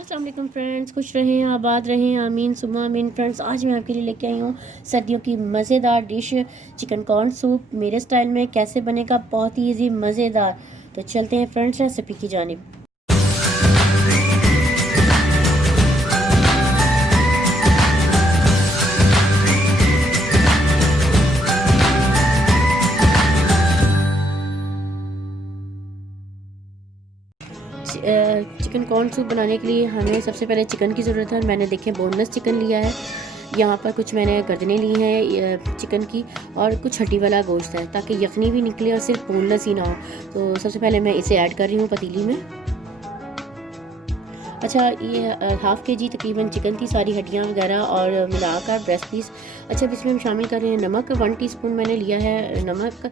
अस्सलाम वालेकुम फ्रेंड्स, खुश रहें, आबाद रहें, आमीन सुम्मा आमीन। फ्रेंड्स, आज मैं आपके लिए लेके आई हूँ सर्दियों की मज़ेदार डिश चिकन कॉर्न सूप। मेरे स्टाइल में कैसे बनेगा, बहुत ही ईजी मज़ेदार। तो चलते हैं फ्रेंड्स रेसिपी की जानिब। चिकन कॉर्न सूप बनाने के लिए हमें सबसे पहले चिकन की ज़रूरत है। मैंने देखें बोनलेस चिकन लिया है। यहाँ पर कुछ मैंने गर्दनें ली हैं चिकन की, और कुछ हड्डी वाला गोश्त है, ताकि यखनी भी निकले और सिर्फ बोनलेस ही ना हो। तो सबसे पहले मैं इसे ऐड कर रही हूँ पतीली में। अच्छा, ये हाफ़ के जी तकरीबन चिकन थी, सारी हड्डियाँ वगैरह और मिलाकर ब्रेस्ट पीस। अच्छा, अब इसमें हम शामिल कर रहे हैं नमक। 1 टीस्पून मैंने लिया है नमक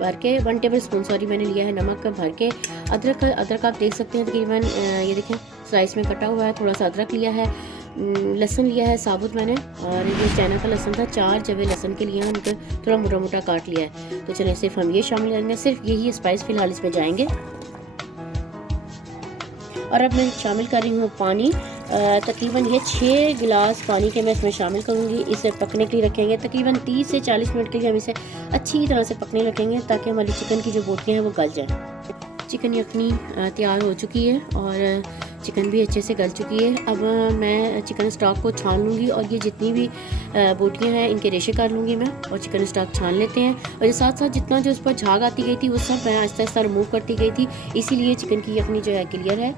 भर के, 1 टेबल स्पून सॉरी मैंने लिया है नमक भर के। अदरक आप देख सकते हैं तकरीबन ये देखें स्लाइस में कटा हुआ है। थोड़ा सा अदरक लिया है। लहसुन लिया है साबुत मैंने, और ये चाइना का लहसुन था, 4 जवे लहसुन के लिए उनको थोड़ा मोटा मोटा काट लिया है। तो चलिए सिर्फ हम ये शामिल करेंगे, सिर्फ यही स्पाइस फ़िलहाल इसमें जाएंगे। और अब मैं शामिल कर रही हूँ पानी। तकरीबन ये 6 गिलास पानी के मैं इसमें शामिल करूँगी। इसे पकने के लिए रखेंगे तकरीबन 30 से 40 मिनट के लिए। हम इसे अच्छी तरह से पकने रखेंगे ताकि हमारी चिकन की जो बोटियाँ हैं वो गल जाए। चिकन यखनी तैयार हो चुकी है और चिकन भी अच्छे से गल चुकी है। अब मैं चिकन स्टॉक को छान लूँगी, और ये जितनी भी बोटियाँ हैं इनके रेशे कर लूँगी मैं, और चिकन स्टॉक छान लेते हैं। और साथ साथ जितना जो उस पर झाग आती गई थी वो सब मैं आहिस्ता आहिस्ता रिमूव करती गई थी, इसीलिए चिकन की यखनी जो है क्लियर है।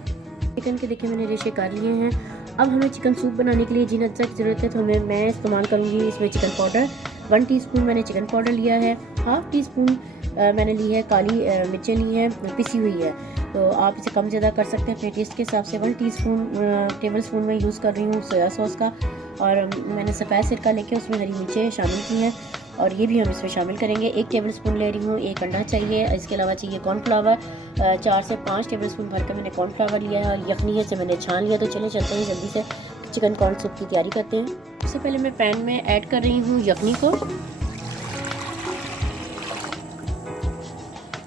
चिकन के देखिए मैंने रेशे कर लिए हैं। अब हमें चिकन सूप बनाने के लिए जिन अज्जा की ज़रूरत है, तो मैं इस्तेमाल करूँगी इसमें चिकन पाउडर। 1 टीस्पून मैंने चिकन पाउडर लिया है। हाफ़ टीस्पून मैंने ली है काली मिर्चें ली हैं, पिसी हुई है। तो आप इसे कम ज़्यादा कर सकते हैं अपने टेस्ट के हिसाब से। 1 टेबल स्पून मैं यूज़ कर रही हूँ सोया सॉस का, और मैंने सफ़ेद सिरका लेके उसमें हरी मिर्चें शामिल की हैं, और ये भी हम इसमें शामिल करेंगे। 1 टेबल स्पून ले रही हूँ। 1 अंडा चाहिए। इसके अलावा चाहिए कॉर्नफ्लावर। 4 से 5 टेबल स्पून भर कर मैंने कॉर्नफ्लावर लिया है, और यखनी से मैंने छान लिया। तो चले चलते हैं जल्दी से चिकन कॉर्न सूप की तैयारी करते हैं। सबसे पहले मैं पैन में ऐड कर रही हूँ यखनी को,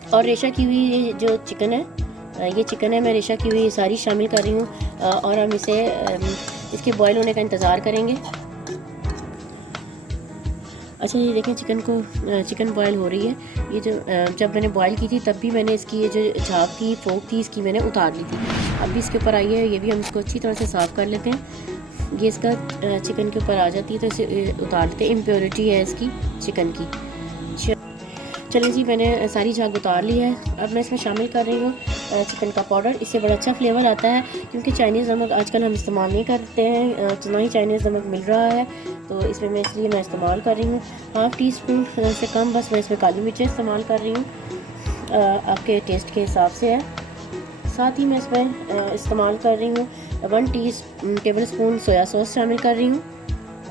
और रेशा की हुई जो चिकन है, ये चिकन है, मैं रेशा की हुई सारी शामिल कर रही हूँ। और हम इसे इसके बॉयल होने का इंतज़ार करेंगे। अच्छा, ये देखें चिकन बॉयल हो रही है। ये जो जब मैंने बॉयल की थी तब भी मैंने इसकी ये जो झाग थी, फोक थी, इसकी मैंने उतार ली थी। अब भी इसके ऊपर आई है, ये भी हम इसको अच्छी तरह से साफ़ कर लेते हैं। ये इसका चिकन के ऊपर आ जाती है तो इसे उतार लेते हैं, इम्प्योरिटी है इसकी चिकन की। चलिए जी, मैंने सारी झाग उतार ली है। अब मैं इसमें शामिल कर रही हूँ चिकन का पाउडर। इससे बड़ा अच्छा फ्लेवर आता है, क्योंकि चाइनीज़ नमक आजकल हम इस्तेमाल नहीं करते हैं, ना ही चाइनीज़ नमक मिल रहा है, तो इसमें मैं इसलिए मैं इस्तेमाल कर रही हूँ। हाफ़ टीस्पून से कम बस मैं इसमें काली मिर्चें इस्तेमाल कर रही हूँ, आपके टेस्ट के हिसाब से है। साथ ही मैं इसमें इस्तेमाल कर रही हूँ 1 टेबल स्पून सोया सॉस शामिल कर रही हूँ,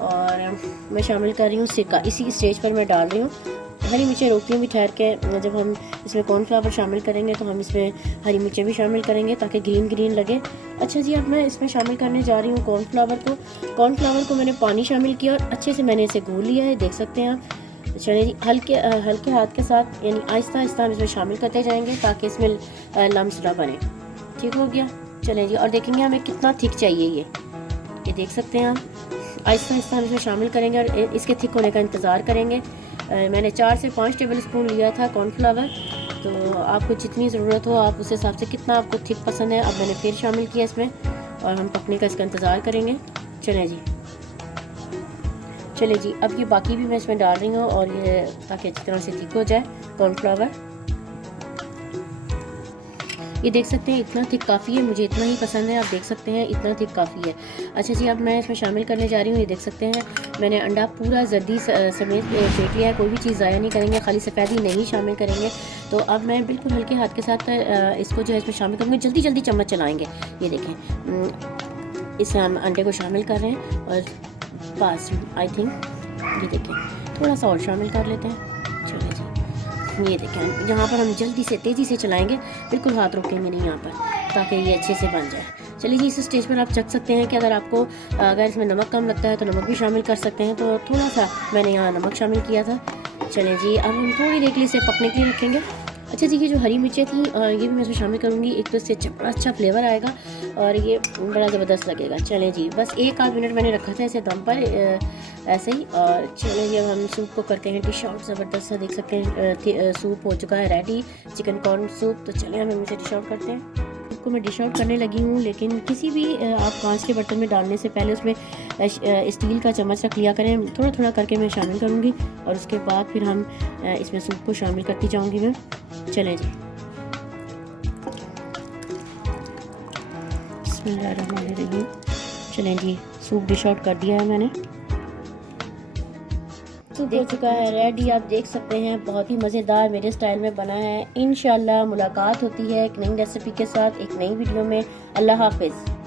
और मैं शामिल कर रही हूँ सिरका। इसी स्टेज पर मैं डाल रही हूँ। हरी मिर्चें रोकती हूँ भी ठहर के। जब हम इसमें कॉर्नफ्लावर शामिल करेंगे तो हम इसमें हरी मिर्चें भी शामिल करेंगे ताकि ग्रीन ग्रीन लगे। अच्छा जी, अब मैं इसमें शामिल करने जा रही हूँ कॉर्नफ्लावर को मैंने पानी शामिल किया और अच्छे से मैंने इसे घोल लिया है, देख सकते हैं आप। चलिए जी, हल्के हाथ के साथ यानी आहिस्ता आहिस्ता हम इसमें शामिल करते जाएंगे ताकि इसमें लम्स ना बने। ठीक हो गया। चलें जी, और देखेंगे हमें कितना थिक चाहिए। ये देख सकते हैं आप। आहिस्ता आहिस्ता हम इसमें शामिल करेंगे और इसके थिक होने का इंतज़ार करेंगे। मैंने 4 से 5 टेबल स्पून लिया था कॉर्नफ्लावर, तो आपको जितनी ज़रूरत हो आप उस हिसाब से कितना आपको थिक पसंद है। अब मैंने फिर शामिल किया इसमें, और हम पकने का इसका इंतज़ार करेंगे। चले जी, अब ये बाकी भी मैं इसमें डाल रही हूँ, और ये ताकि अच्छी तरह से थिक हो जाए कॉर्नफ्लावर। ये देख सकते हैं इतना थिक काफ़ी है, मुझे इतना ही पसंद है। आप देख सकते हैं इतना थिक काफ़ी है। अच्छा जी, अब मैं इसमें शामिल करने जा रही हूँ। ये देख सकते हैं मैंने अंडा पूरा जर्दी समेत फेंक लिया है, कोई भी चीज़ ज़ाया नहीं करेंगे, खाली सफ़ेद ही नहीं शामिल करेंगे। तो अब मैं बिल्कुल हल्के हाथ के साथ इसको जो है इसमें शामिल करूँगी। जल्दी जल्दी चम्मच चलाएँगे। ये देखें, इस अंडे को शामिल कर रहे हैं, और बस आई थिंक ये देखें थोड़ा सा और शामिल कर लेते हैं। चलिए जी, ये देखें यहाँ पर हम जल्दी से तेज़ी से चलाएंगे, बिल्कुल हाथ रोकेंगे नहीं यहाँ पर, ताकि ये अच्छे से बन जाए। चलिए जी, इस स्टेज पर आप चख सकते हैं कि अगर इसमें नमक कम लगता है तो नमक भी शामिल कर सकते हैं। तो थोड़ा सा मैंने यहाँ नमक शामिल किया था। चलिए जी, अब हम थोड़ी देर के लिए इसे पकने के लिए रखेंगे। अच्छा जी, ये जो हरी मिर्चें थी ये भी मैं इसमें शामिल करूँगी। एक तो इससे बड़ा अच्छा फ्लेवर आएगा और ये बड़ा ज़बरदस्त लगेगा। चलें जी, बस 1 आध मिनट मैंने रखा था ऐसे दम पर ऐसे ही। और चलें जी, अब हम सूप को करते हैं डिश आउट। ज़बरदस्त सा देख सकते हैं सूप हो चुका है रेडी, चिकन कॉर्न सूप। तो चलें हम इसे डिश आउट करते हैं। सूप को मैं डिश आउट करने लगी हूँ, लेकिन किसी भी आप कांच के बर्तन में डालने से पहले उसमें स्टील का चम्मच रख लिया करें। थोड़ा थोड़ा करके मैं शामिल करूँगी और उसके बाद फिर हम इसमें सूप को शामिल करती जाऊँगी मैं। चलें जी, बिस्मिल्लाहिर्रहमानिर्रहीम। चलें जी, सूप डिश आउट कर दिया है मैंने। सूप हो चुका है रेडी, आप देख सकते हैं। बहुत ही मज़ेदार मेरे स्टाइल में बना है। इंशाल्लाह मुलाकात होती है एक नई रेसिपी के साथ, एक नई वीडियो में। अल्लाह हाफिज़।